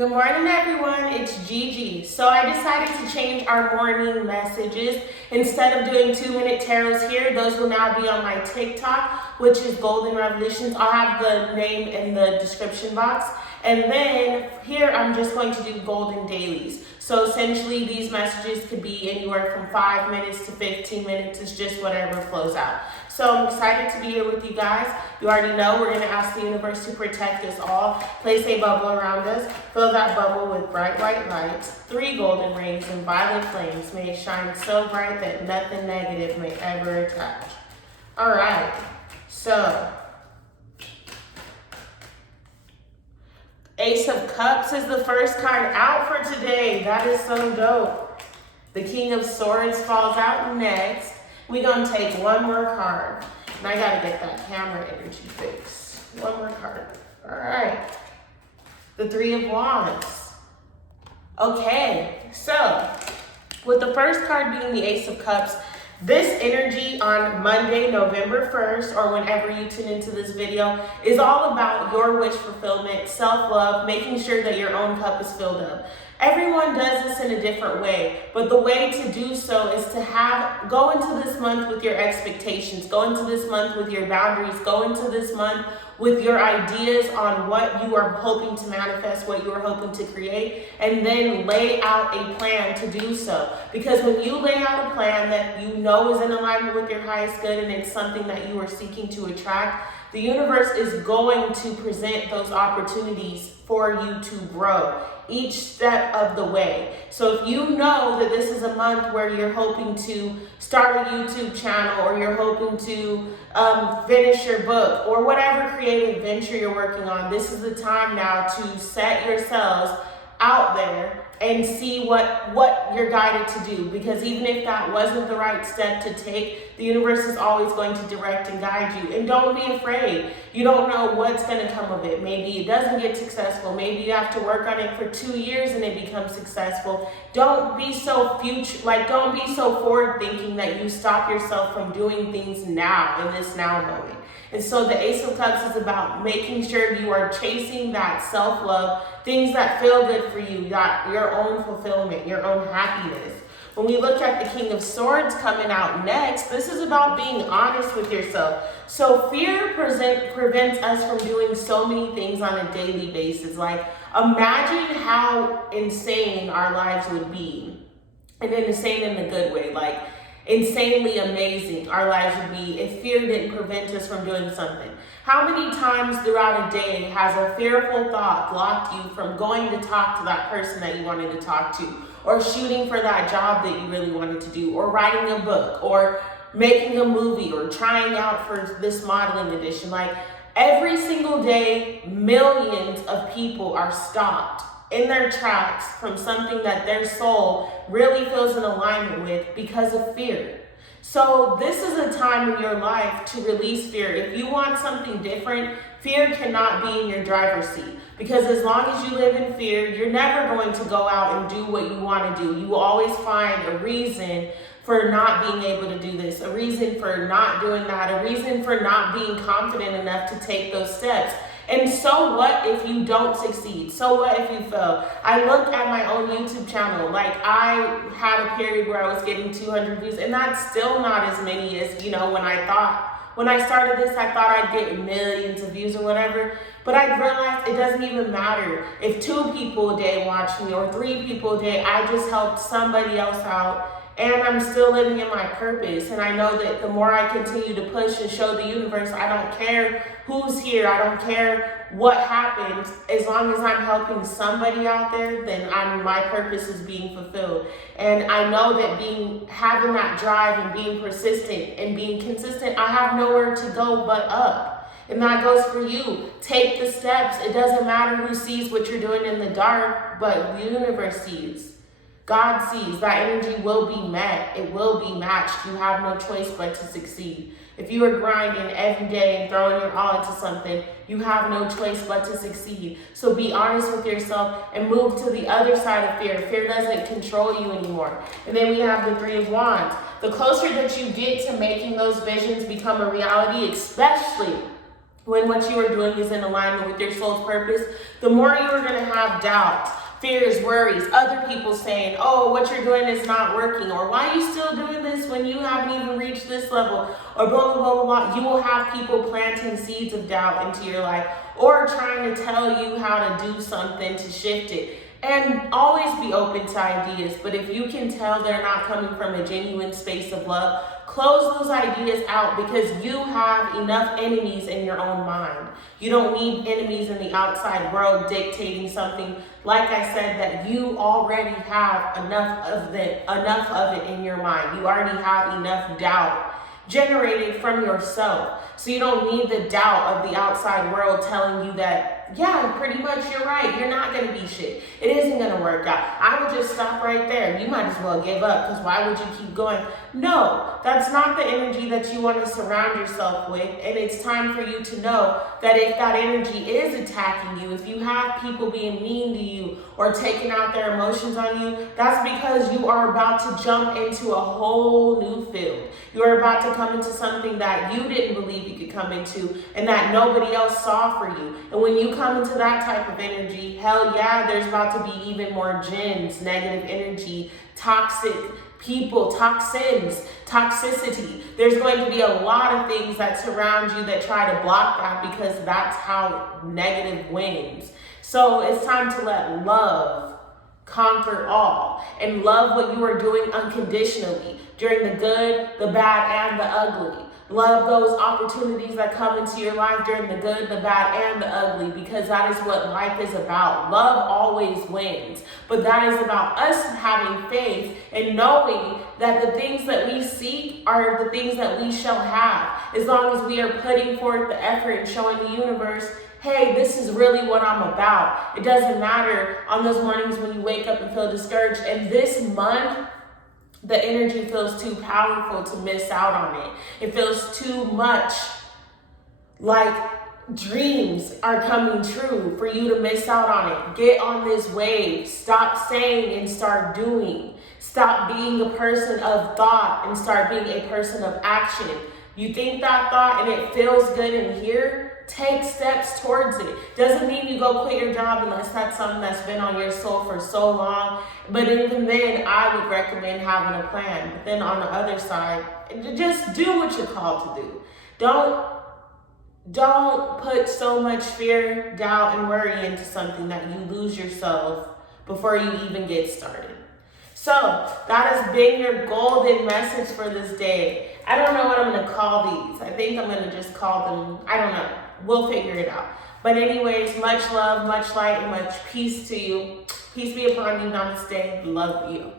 Good morning, everyone. It's GeGe. So I decided to change our morning messages. Instead of doing 2-minute tarots here, those will now be on my TikTok, which is Golden Revolutions. I'll have the name in the description box. And then here, I'm just going to do golden dailies. So essentially, these messages could be anywhere from 5 minutes to 15 minutes. It's just whatever flows out. So I'm excited to be here with you guys. You already know we're going to ask the universe to protect us all. Place a bubble around us. Fill that bubble with bright white lights. 3 golden rays and violet flames. May it shine so bright that nothing negative may ever attach. All right. So Ace of Cups is the first card out for today. That is so dope. The King of Swords falls out next. We're going to take one more card. And I got to get that camera energy fixed. One more card. All right. The 3 of Wands. Okay. So, with the first card being the Ace of Cups, this energy on Monday, November 1st, or whenever you tune into this video, is all about your wish fulfillment, self-love, making sure that your own cup is filled up. Everyone does this in a different way, but the way to do so is to go into this month with your expectations, go into this month with your boundaries, go into this month with your ideas on what you are hoping to manifest, what you are hoping to create, and then lay out a plan to do so. Because when you lay out a plan that you know is in alignment with your highest good and it's something that you are seeking to attract, the universe is going to present those opportunities for you to grow each step of the way. So if you know that this is a month where you're hoping to start a YouTube channel, or you're hoping to finish your book, or whatever creative venture you're working on, this is the time now to set yourselves out there and see what you're guided to do. Because even if that wasn't the right step to take, the universe is always going to direct and guide you. And don't be afraid. You don't know what's going to come of it. Maybe it doesn't get successful. Maybe you have to work on it for 2 years and it becomes successful. Don't be so don't be so forward thinking that you stop yourself from doing things now, in this now moment. And so the Ace of Cups is about making sure you are chasing that self-love, things that feel good for you, your own fulfillment, your own happiness. When we look at the King of Swords coming out next, this is about being honest with yourself. So fear prevents us from doing so many things on a daily basis. Like, imagine how insane our lives would be. And then insane in a good way, like insanely amazing our lives would be if fear didn't prevent us from doing something. How many times throughout a day has a fearful thought blocked you from going to talk to that person that you wanted to talk to, or shooting for that job that you really wanted to do, or writing a book, or making a movie, or trying out for this modeling edition? Like, every single day, millions of people are stopped in their tracks from something that their soul really feels in alignment with because of fear. So this is a time in your life to release fear. If you want something different, fear cannot be in your driver's seat. Because as long as you live in fear, you're never going to go out and do what you want to do. You will always find a reason for not being able to do this, a reason for not doing that, a reason for not being confident enough to take those steps. And so what if you don't succeed? So what if you fail? I looked at my own YouTube channel. Like, I had a period where I was getting 200 views, and that's still not as many as, when I thought. When I started this, I thought I'd get millions of views or whatever. But I realized it doesn't even matter if 2 people a day watch me or 3 people a day. I just helped somebody else out. And I'm still living in my purpose. And I know that the more I continue to push and show the universe, I don't care who's here, I don't care what happens, as long as I'm helping somebody out there, then my purpose is being fulfilled. And I know that having that drive and being persistent and being consistent, I have nowhere to go but up. And that goes for you. Take the steps. It doesn't matter who sees what you're doing in the dark, but the universe sees. God sees. That energy will be met. It will be matched. You have no choice but to succeed. If you are grinding every day and throwing your all into something, you have no choice but to succeed. So be honest with yourself and move to the other side of fear. Fear doesn't control you anymore. And then we have the 3 of Wands. The closer that you get to making those visions become a reality, especially when what you are doing is in alignment with your soul's purpose, the more you are going to have doubts, fears, worries, other people saying, oh, what you're doing is not working, or why are you still doing this when you haven't even reached this level, or blah, blah, blah, blah, blah. You will have people planting seeds of doubt into your life, or trying to tell you how to do something to shift it. And always be open to ideas, but if you can tell they're not coming from a genuine space of love, close those ideas out, because you have enough enemies in your own mind. You don't need enemies in the outside world dictating something. Like I said, that you already have enough of it in your mind. You already have enough doubt generated from yourself. So you don't need the doubt of the outside world telling you that, yeah, pretty much you're right. You're not going to be shit. It isn't going to work out. I would just stop right there. You might as well give up, because why would you keep going? No, that's not the energy that you want to surround yourself with. And it's time for you to know that if that energy is attacking you, if you have people being mean to you or taking out their emotions on you, that's because you are about to jump into a whole new field. You're about to come into something that you didn't believe you could come into and that nobody else saw for you. And when you come into that type of energy, hell yeah, there's about to be even more jinns, negative energy, toxic people, toxins, toxicity. There's going to be a lot of things that surround you that try to block that, because that's how negative wins. So it's time to let love conquer all, and love what you are doing unconditionally during the good, the bad, and the ugly. Love those opportunities that come into your life during the good, the bad, and the ugly, because that is what life is about. Love always wins, but that is about us having faith and knowing that the things that we seek are the things that we shall have, as long as we are putting forth the effort and showing the universe, hey, this is really what I'm about. It doesn't matter on those mornings when you wake up and feel discouraged. And this month, the energy feels too powerful to miss out on it. It feels too much like dreams are coming true for you to miss out on it. Get on this wave. Stop saying and start doing. Stop being a person of thought and start being a person of action. You think that thought and it feels good in here? Take steps towards it. Doesn't mean you go quit your job unless that's something that's been on your soul for so long. But even then, I would recommend having a plan. But then on the other side, just do what you're called to do. Don't put so much fear, doubt, and worry into something that you lose yourself before you even get started. So that has been your golden message for this day. I don't know what I'm going to call these. I think I'm going to just call them, I don't know. We'll figure it out. But anyways, much love, much light, and much peace to you. Peace be upon you. Namaste. Love you.